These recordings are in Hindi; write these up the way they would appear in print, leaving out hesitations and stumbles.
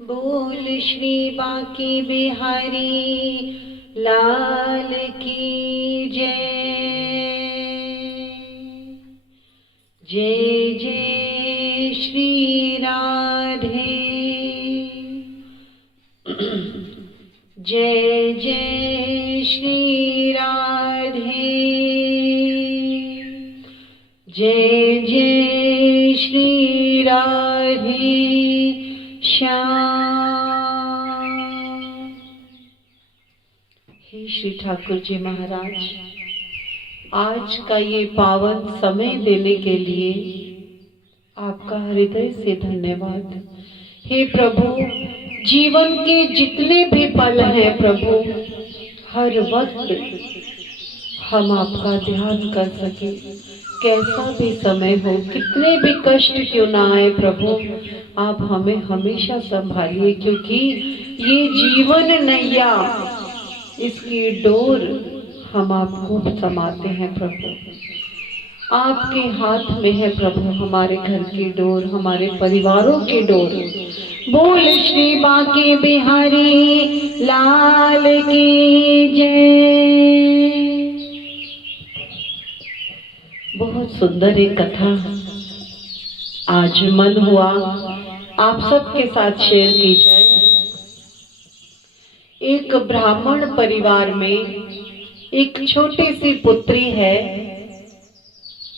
बोल श्री बांके बिहारी लाल की जय। जय जय श्री राधे, जय जय श्री राधे, जय जय श्री राधे श्याम। हे श्री ठाकुर जी महाराज, आज का ये पावन समय देने के लिए आपका हृदय से धन्यवाद। हे प्रभु, जीवन के जितने भी पल हैं प्रभु, हर वक्त हम आपका ध्यान कर सके। कैसा भी समय हो, कितने भी कष्ट क्यों ना आए प्रभु, आप हमें हमेशा संभालिए, क्योंकि ये जीवन नैया, इसकी डोर हम आपको समाते हैं प्रभु। आपके हाथ में है प्रभु हमारे घर की डोर, हमारे परिवारों की डोर। बोल श्री बांके बिहारी लाल की जय। बहुत सुंदर एक कथा आज मन हुआ आप सबके साथ शेयर की जाए। एक ब्राह्मण परिवार में एक छोटी सी पुत्री है,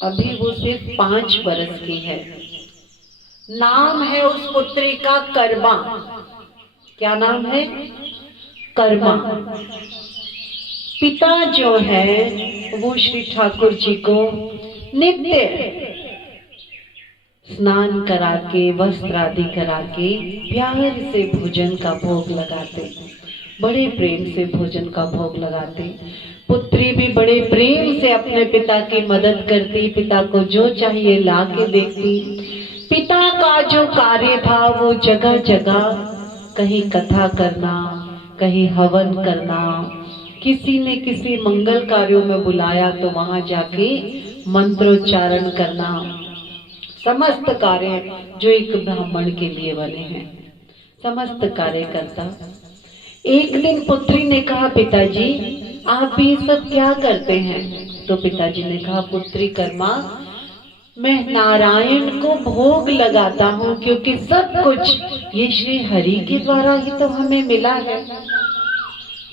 अभी वो सिर्फ 5 वर्ष की है। नाम है उस पुत्री का कर्मा। क्या नाम है? कर्मा। पिता जो है वो श्री ठाकुर जी को नित्य स्नान करा के, वस्त्र आदि करा के प्यार से भोजन का भोग लगाते, बड़े प्रेम से भोजन का भोग लगाते। पुत्री भी बड़े प्रेम से अपने पिता की मदद करती, पिता को जो चाहिए ला के देती। पिता का जो कार्य था वो जगह जगह, कहीं कथा करना, कहीं हवन करना, किसी ने किसी मंगल कार्यों में बुलाया तो वहां जाके मंत्रोच्चारण करना, समस्त कार्य जो एक ब्राह्मण के लिए बने हैं, समस्त कार्य करता। एक दिन पुत्री ने कहा, पिताजी आप ये सब क्या करते हैं? तो पिताजी ने कहा, पुत्री कर्मा, मैं नारायण को भोग लगाता हूँ, क्योंकि सब कुछ ये श्री हरि के द्वारा ही तो हमें मिला है।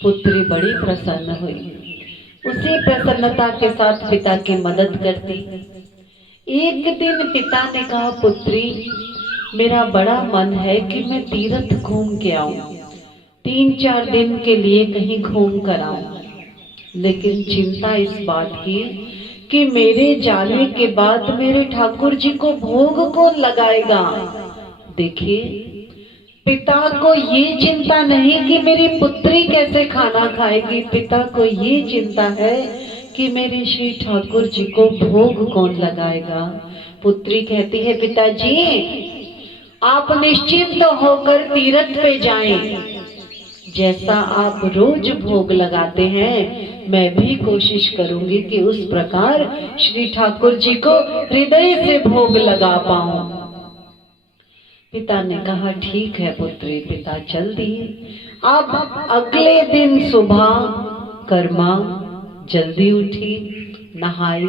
पुत्री बड़ी प्रसन्न हुई, उसी प्रसन्नता के साथ पिता की मदद करती। एक दिन पिता ने कहा, पुत्री मेरा बड़ा मन है कि मैं तीर्थ घूम के आऊं, 3-4 दिन के लिए कहीं घूम कर आऊं। लेकिन चिंता इस बात की कि मेरे जाने के बाद मेरे ठाकुर जी को भोग कौन लगाएगा। देखिए, पिता को ये चिंता नहीं कि मेरी पुत्री कैसे खाना खाएगी, पिता को ये चिंता है कि मेरे श्री ठाकुर जी को भोग कौन लगाएगा। पुत्री कहती है, पिताजी आप निश्चिंत होकर तीर्थ पे जाएं, जैसा आप रोज भोग लगाते हैं मैं भी कोशिश करूंगी कि उस प्रकार श्री ठाकुर जी को हृदय से भोग लगा पाऊं। पिता ने कहा, ठीक है पुत्री। पिता चल दिए। अब अगले दिन सुबह कर्मा जल्दी उठी, नहाई,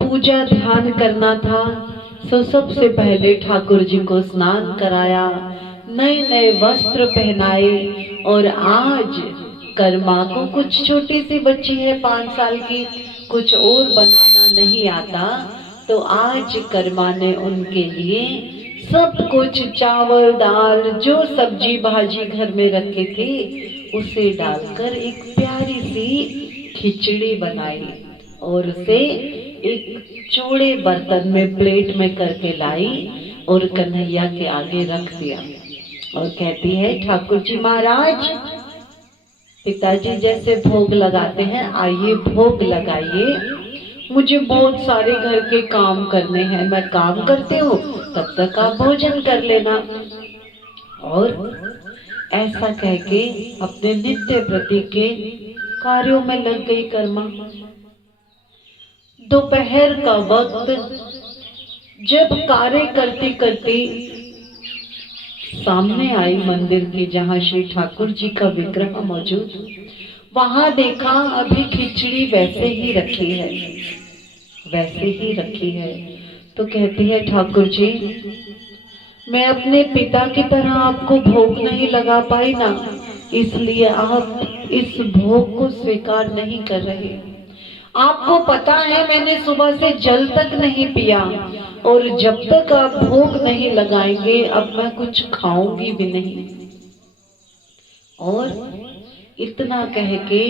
पूजा ध्यान करना था, तो सबसे पहले ठाकुर जी को स्नान कराया, नए नए वस्त्र पहनाए। और आज कर्मा को, कुछ छोटी सी बच्ची है 5 साल की, कुछ और बनाना नहीं आता, तो आज कर्मा ने उनके लिए सब कुछ, चावल दाल, जो सब्जी भाजी घर में रखी थी उसे डालकर एक प्यारी सी खिचड़ी बनाई और उसे एक चौड़े बर्तन में प्लेट में करके लाई और कन्हैया के आगे रख दिया और कहती है, ठाकुर जी महाराज, पिताजी जैसे भोग लगाते हैं, आइए भोग लगाइए, मुझे बहुत सारे घर के काम करने हैं, मैं काम करती हूँ, तब तक आप भोजन कर लेना। और ऐसा कह के अपने नित्य व्रती के कार्यों में लग गई कर्मा। दोपहर का वक्त जब कार्य करती करती सामने आई मंदिर के, जहाँ श्री ठाकुर जी का विग्रह मौजूद। वहां देखा अभी खिचड़ी वैसे ही रखी है, वैसे ही रखी है। तो कहती है, ठाकुर जी मैं अपने पिता की तरह आपको भोग नहीं लगा पाई ना, इसलिए आप इस भोग को स्वीकार नहीं कर रहे। आपको पता है मैंने सुबह से जल तक नहीं पिया, और जब तक आप भोग नहीं लगाएंगे अब मैं कुछ खाऊंगी भी नहीं। और इतना कह के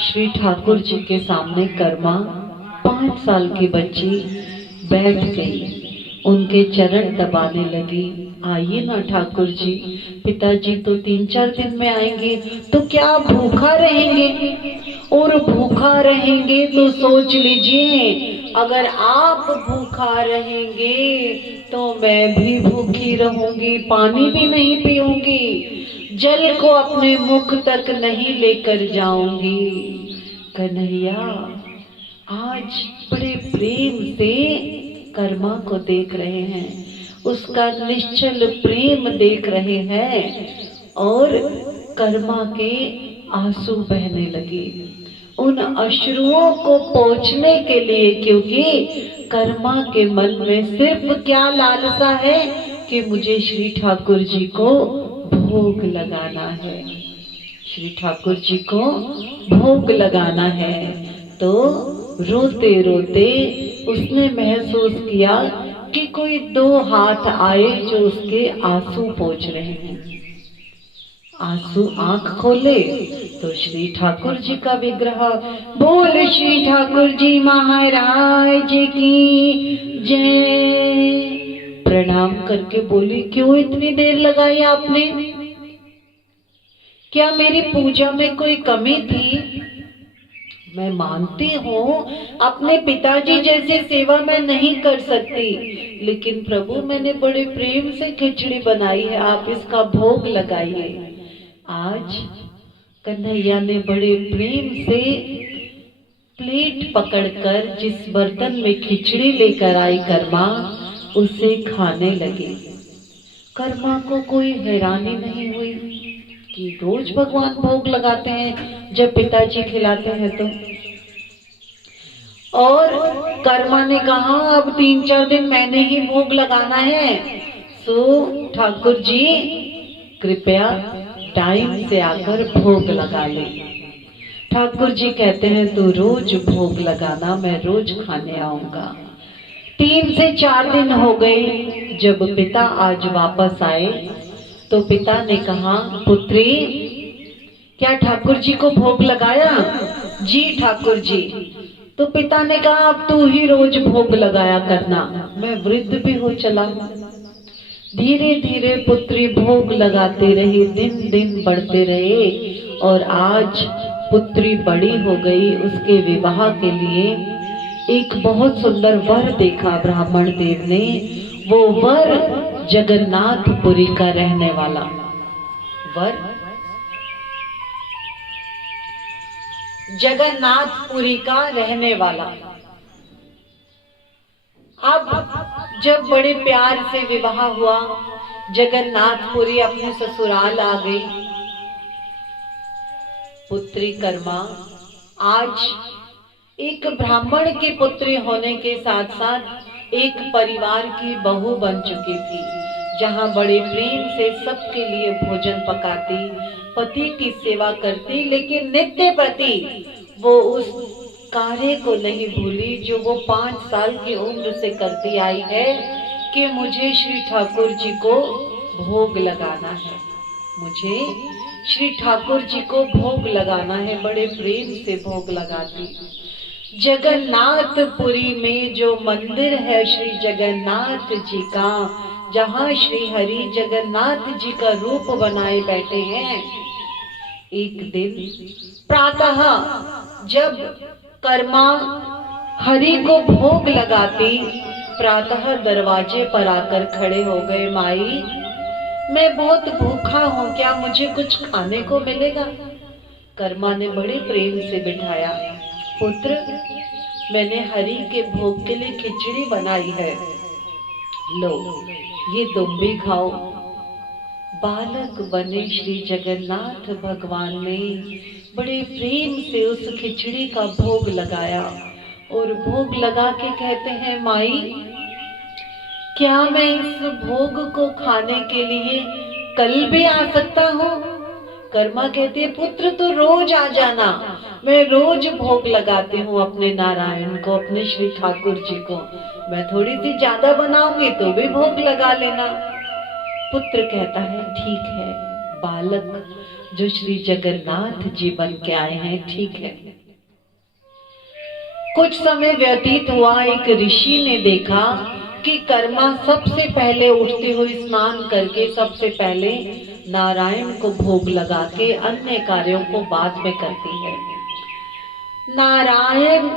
श्री ठाकुर जी के सामने कर्मा 5 साल की बच्ची बैठ गई, उनके चरण दबाने लगी। आइए ना ठाकुर जी, पिताजी तो 3-4 दिन में आएंगे, तो क्या आप भूखा रहेंगे? और भूखा रहेंगे तो सोच लीजिए, अगर आप भूखा रहेंगे तो मैं भी भूखी रहूंगी, पानी भी नहीं पीऊंगी, जल को अपने मुख तक नहीं लेकर जाऊंगी। कन्हैया आज बड़े प्रेम से कर्मा को देख रहे हैं, उसका निश्चल प्रेम देख रहे हैं, और कर्मा के आंसू बहने लगे। उन अश्रुओं को पोंछने के लिए, क्योंकि कर्मा के मन में सिर्फ क्या लालसा है कि मुझे श्री ठाकुर जी को भोग लगाना है, श्री ठाकुर जी को भोग लगाना है। तो रोते रोते उसने महसूस किया कि कोई 2 हाथ आए जो उसके आंसू पोंछ रहे हैं। आंसू आंख खोले तो श्री ठाकुर जी का विग्रह। बोल श्री ठाकुर जी महाराज की जय। प्रणाम करके बोली, क्यों इतनी देर लगाई आपने? क्या मेरी पूजा में कोई कमी थी? मैं मानती हूँ अपने पिताजी जैसी सेवा मैं नहीं कर सकती, लेकिन प्रभु मैंने बड़े प्रेम से खिचड़ी बनाई है, आप इसका भोग लगाइए। आज कन्हैया ने बड़े प्रेम से प्लेट पकड़कर जिस बर्तन में खिचड़ी लेकर आई कर्मा, उसे खाने लगे। कर्मा को कोई हैरानी नहीं हुई कि रोज भगवान भोग लगाते हैं जब पिताजी खिलाते हैं तो। और कर्मा ने कहा अब 3-4 दिन मैंने ही भोग लगाना है, तो ठाकुर जी कृपया टाइम से आकर भोग लगा ले। ठाकुर जी कहते हैं तो रोज भोग लगाना, मैं रोज खाने आऊंगा। 3 से 4 दिन हो गए। जब पिता आज वापस आए तो पिता ने कहा, पुत्री क्या ठाकुर जी को भोग लगाया? जी ठाकुर जी। तो पिता ने कहा अब तू ही रोज भोग लगाया करना, मैं वृद्ध भी हो चला। धीरे धीरे पुत्री भोग लगाते रही, दिन दिन बढ़ते रहे, और आज पुत्री बड़ी हो गई। उसके विवाह के लिए एक बहुत सुंदर वर देखा ब्राह्मण देव ने। वो वर जगन्नाथपुरी का रहने वाला वर, जगन्नाथपुरी का रहने वाला। अब जब बड़े प्यार से विवाह हुआ, जगन्नाथपुरी अपने ससुराल आ गई। पुत्री कर्मा आज एक ब्राह्मण की पुत्री होने के साथ साथ एक परिवार की बहू बन चुकी थी, जहां बड़े प्रेम से सबके लिए भोजन पकाती, पति की सेवा करती, लेकिन नित्य प्रति वो उस कार्य को नहीं भूली जो वो 5 साल की उम्र से करती आई है कि मुझे श्री ठाकुर जी को भोग लगाना है, मुझे श्री ठाकुर जी को भोग लगाना है। बड़े प्रेम से भोग लगाती। जगन्नाथपुरी में जो मंदिर है श्री जगन्नाथ जी का, जहाँ श्री हरि जगन्नाथ जी का रूप बनाए बैठे हैं, एक दिन प्रातः जब कर्मा हरि को भोग लगाती, प्रातः दरवाजे पर आकर खड़े हो गए। माई मैं बहुत भूखा हूँ, क्या मुझे कुछ खाने को मिलेगा? कर्मा ने बड़े प्रेम से बिठाया। पुत्र मैंने हरि के भोग के लिए खिचड़ी बनाई है, लो ये तुम भी खाओ। बालक बने श्री जगन्नाथ भगवान ने बड़े प्रेम से उस खिचड़ी का भोग लगाया और भोग लगा के कहते हैं, माई क्या मैं इस भोग को खाने के लिए कल भी आ सकता हूँ? कर्मा कहती है, पुत्र तो रोज आ जाना, मैं रोज भोग लगाती हूँ अपने नारायण को, अपने श्री ठाकुर जी को, मैं थोड़ी सी ज्यादा बनाऊंगी तो भी भोग लगा लेना। पुत्र कहता है, ठीक है बालक जो श्री जगन्नाथ जी बन के आए हैं, ठीक है। कुछ समय व्यतीत हुआ, एक ऋषि ने देखा कि कर्मा सबसे पहले उठते हुए स्नान करके सबसे पहले नारायण को भोग लगा के अन्य कार्यों को बाद में करती है। नारायण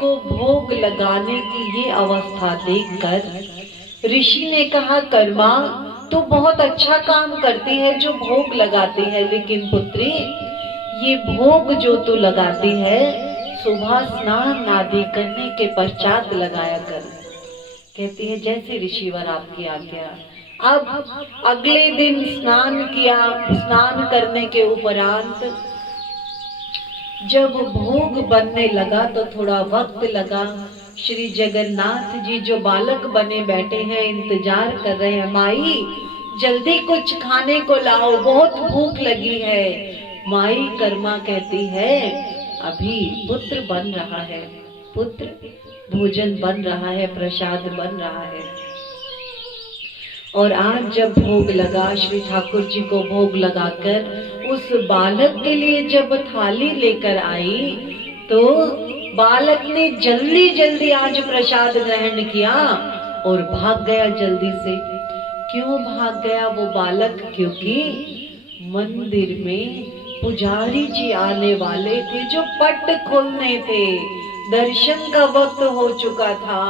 को भोग लगाने की ये अवस्था देखकर ऋषि ने कहा, कर्मा तू बहुत अच्छा काम करती है जो भोग लगाती है, लेकिन पुत्री ये भोग जो तू लगाती है सुबह स्नान आदि करने के पश्चात लगाया कर। कहती है, जैसे ऋषिवर आपकी आज्ञा। अब अगले दिन स्नान किया, स्नान करने के उपरांत जब भोग बनने लगा तो थोड़ा वक्त लगा। श्री जगन्नाथ जी जो बालक बने बैठे हैं, इंतजार कर रहे हैं, माई जल्दी कुछ खाने को लाओ, बहुत भूख लगी है। माई कर्मा कहती है, अभी पुत्र बन रहा है, पुत्र भोजन बन रहा है, प्रसाद बन रहा है। और आज जब भोग लगा, श्री ठाकुर जी को भोग लगाकर उस बालक के लिए जब थाली लेकर आई तो बालक ने जल्दी जल्दी आज प्रसाद ग्रहण किया और भाग गया जल्दी से। क्यों भाग गया वो बालक? क्योंकि मंदिर में पुजारी जी आने वाले थे जो पट खोलने थे, दर्शन का वक्त हो चुका था।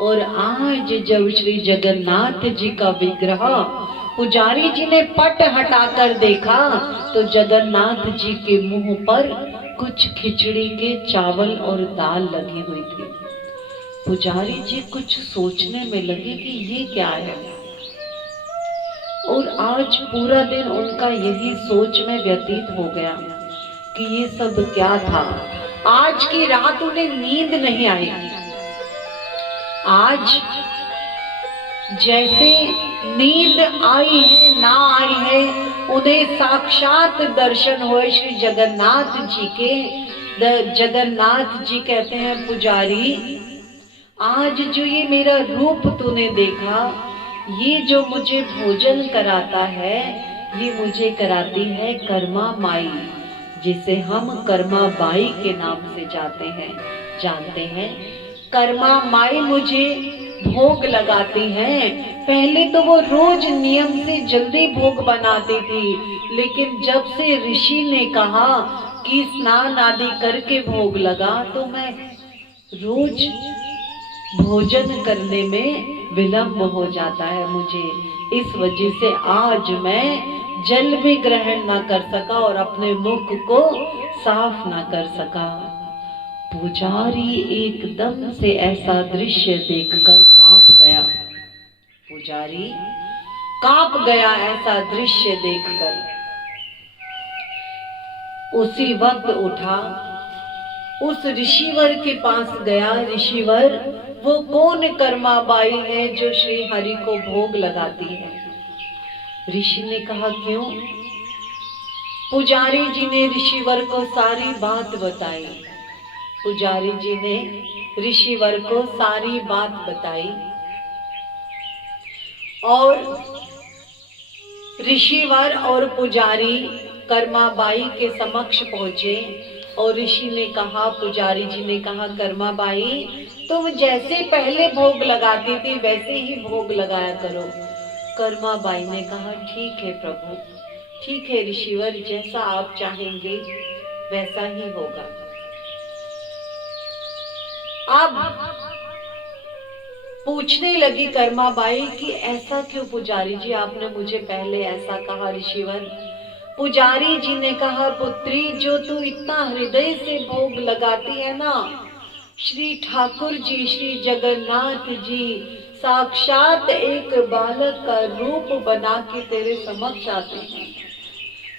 और आज जब श्री जगन्नाथ जी का विग्रह पुजारी जी ने पट हटाकर देखा तो जगन्नाथ जी के मुंह पर कुछ खिचड़ी के चावल और दाल लगी हुई थी। पुजारी जी कुछ सोचने में लगे कि ये क्या है, और आज पूरा दिन उनका यही सोच में व्यतीत हो गया कि ये सब क्या था। आज की रात उन्हें नींद नहीं आई। आज जैसे नींद आई है ना आई है, उन्हें साक्षात दर्शन हुए श्री जगन्नाथ जी के। जगन्नाथ जी कहते हैं, पुजारी आज जो ये मेरा रूप तूने देखा, ये जो मुझे भोजन कराता है, ये मुझे कराती है कर्मा माई, जिसे हम कर्मा बाई के नाम से जानते हैं। कर्मा माई मुझे भोग लगाती हैं। पहले तो वो रोज नियम से जल्दी भोग बनाती थी, लेकिन जब से ऋषि ने कहा कि स्नान आदि करके भोग लगा तो मैं रोज भोजन करने में विलंब हो जाता है मुझे। इस वजह से आज मैं जल भी ग्रहण ना कर सका और अपने मुख को साफ ना कर सका। पुजारी एकदम से ऐसा दृश्य देखकर कांप गया। पुजारी कांप गया ऐसा दृश्य देखकर। उसी वक्त उठा, उस ऋषिवर के पास गया। ऋषिवर, वो कौन कर्मा बाई है जो श्री हरि को भोग लगाती है? ऋषि ने कहा, क्यों? पुजारी जी ने ऋषिवर को सारी बात बताई। पुजारी जी ने ऋषिवर को सारी बात बताई और ऋषिवर और पुजारी कर्मा बाई के समक्ष पहुंचे और ऋषि ने कहा, पुजारी जी ने कहा, कर्मा बाई तुम जैसे पहले भोग लगाती थी वैसे ही भोग लगाया करो। कर्मा बाई ने कहा, ठीक है प्रभु, ठीक है ऋषिवर, जैसा आप चाहेंगे वैसा ही होगा। अब पूछने लगी कर्मा बाई कि ऐसा क्यों पुजारी जी, आपने मुझे पहले ऐसा कहा। ऋषिवर, पुजारी जी ने कहा, पुत्री जो तू इतना हृदय से भोग लगाती है ना, श्री ठाकुर जी, श्री जगन्नाथ जी साक्षात एक बालक का रूप बना के तेरे समक्ष आते हैं।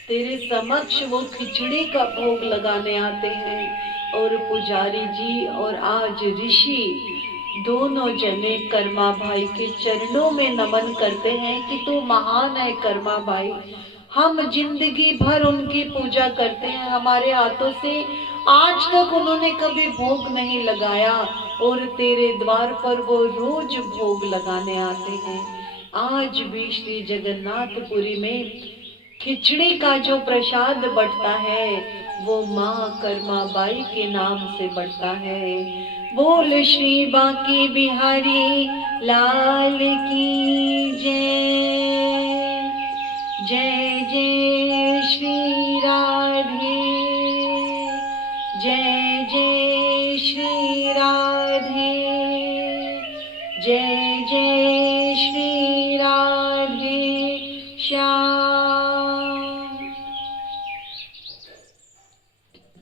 तेरे समक्ष वो खिचड़ी का भोग लगाने आते हैं। और पुजारी जी और आज ऋषि दोनों जने कर्मा भाई के चरणों में नमन करते हैं कि तू महान है कर्मा भाई। हम जिंदगी भर उनकी पूजा करते हैं, हमारे हाथों से आज तक उन्होंने कभी भोग नहीं लगाया और तेरे द्वार पर वो रोज भोग लगाने आते हैं। आज भी श्री जगन्नाथपुरी में खिचड़ी का जो प्रसाद बंटता है वो माँ कर्मा बाई के नाम से बंटता है। बोल श्री बांके बिहारी लाल की जय। जय जय श्री राधे, जय जय श्री राधे, जय जय श्री राधे श्याम।